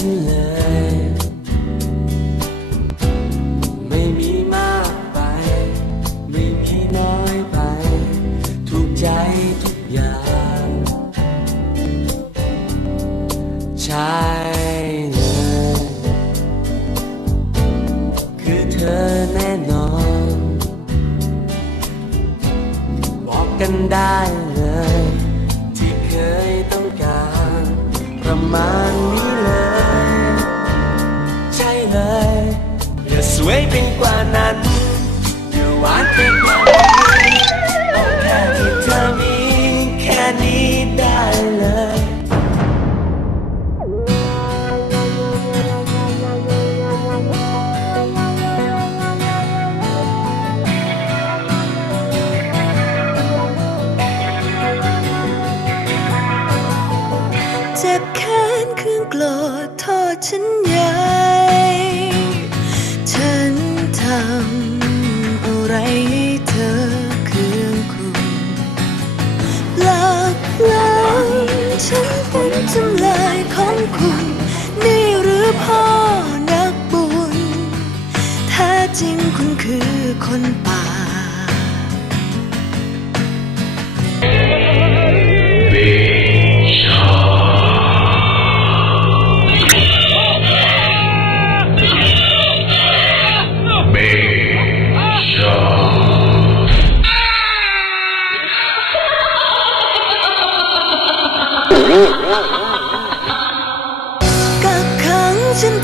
ฉันเลย ไม่มีมากไป ไม่มีน้อยไป ถูกใจทุกอย่าง ใช่เลย คือเธอแน่นอน บอกกันได้เลย ที่เคยต้องการ ประมาณนี้ เป็นกว่านั้นอย่าหวานไปกว่านี้เอาแค่ที่เธอมีแค่นี้ได้เลยเจ็บแค้นเครื่องโกรธโทษฉันใหญ่ จริงคุณคือคนป่ากักขังฉัน